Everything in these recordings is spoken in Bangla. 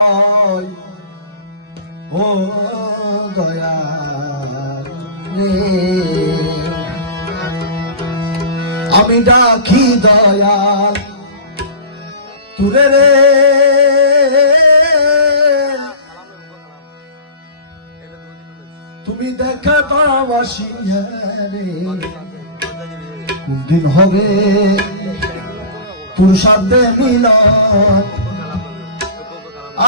ও দয়াল রে, আমি ডাকি দয়াল তুরে রে, তুমি দেখা পাওয়াসিয়া রে, কোনদিন হবে তোর সাথে মিলন,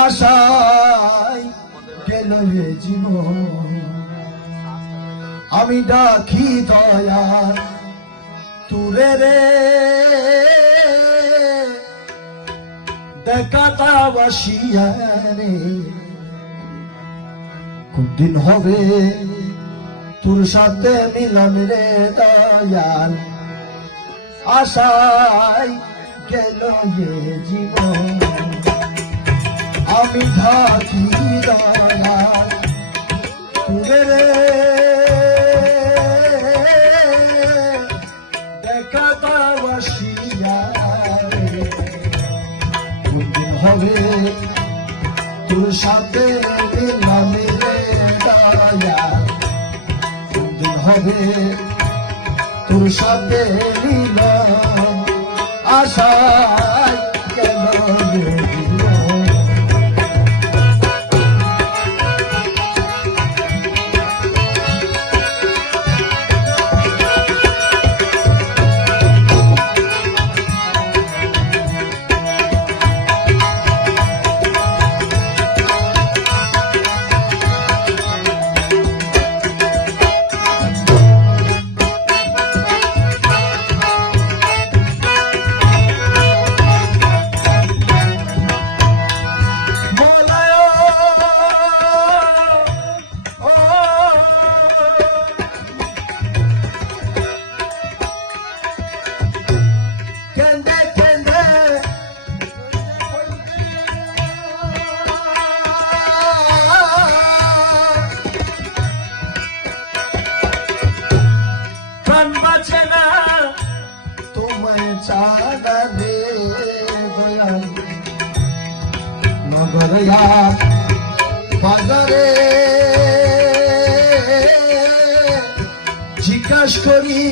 আশায় গেল হে জীবন। আমি ডাকি দয়াল তুরে রে, দেখাটা বাসিয়া রে, কোনদিন হবে তোর সাথে মিলন রে দয়াল, আশায় গেল হে জীবন। আমি ডাকি দয়াল তুরে রে, দেখাটা বাসিয়া রে, কোনদিন হবে তোর সাথে মিলন রে দয়াল, কোনদিন হবে তোর সাথে মিলন, আশায় গেল হে জীবন। নগরয়া বাজারে জিজ্ঞাস করি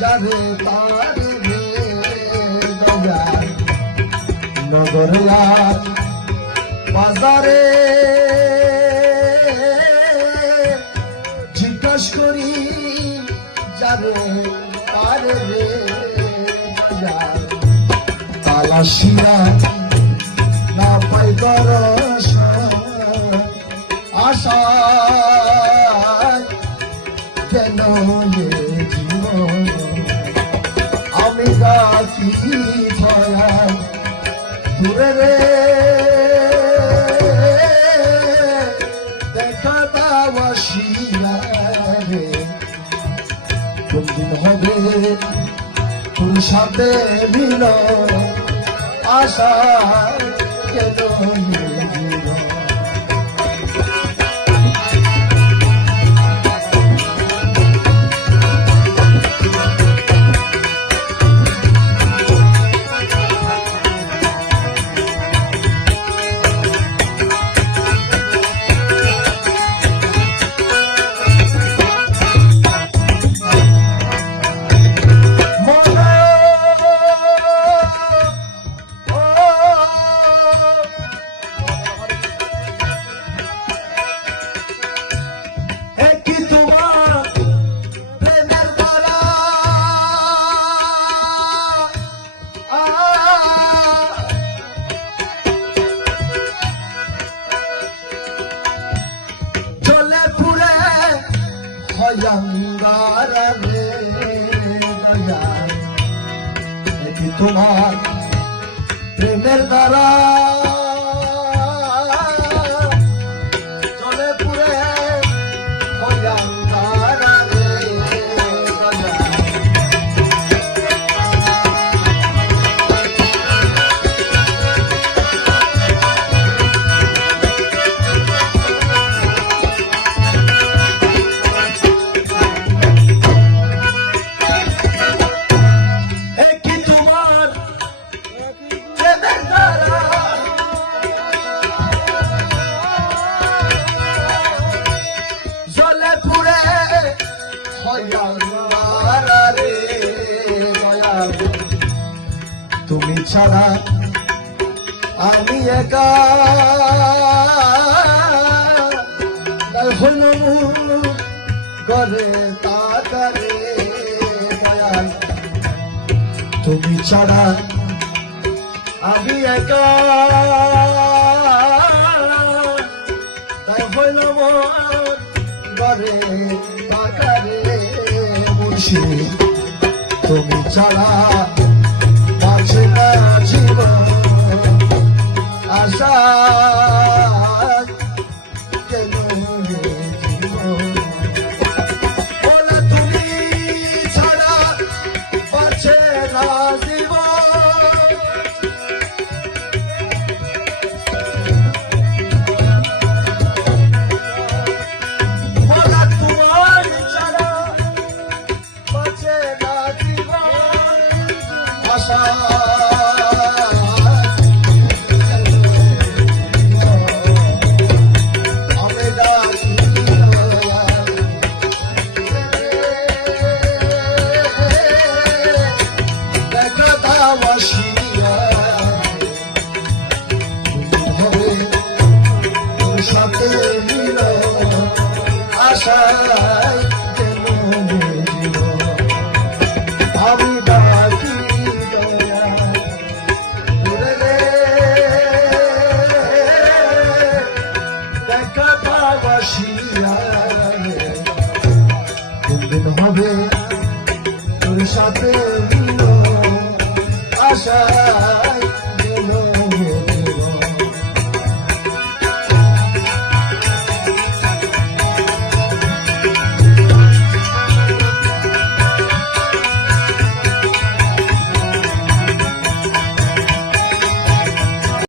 যাবে তারে রে দয়াল, নগরয়া বাজারে জিজ্ঞাস করি যাবে তারে রে দয়াল, তালাশিয়া না পাই দরস আশায় কেন হে জীবন। আমি ডাকি দয়াল তুরে রে, দেখাটা বাসিয়া রে, কোনদিন হবে তোর সাথে মিলন, আশায় কেন হে জীবন। তোমার প্রেমের দ্বারা চলে পুরে প্রেমের দ্বারা ছাড়া আমি একা তাই হইল ঘরে তাকারে দয়াল তুমি ছাড়া আমি একা তাই হইল ঘরে তাকারে মুর্শিদ তুমি ছাড়া বাঁচে না জীবন আশা কেন জীবন বলে তুমি ছাড়া বাঁচে না জীবন বলে তোমার ছাড়া বাঁচে না জীবন আশা সাথে মিল আশায় কেমন জীবন আমি ডাকি দয়া করে রে দেখা পাওয়াশিয়া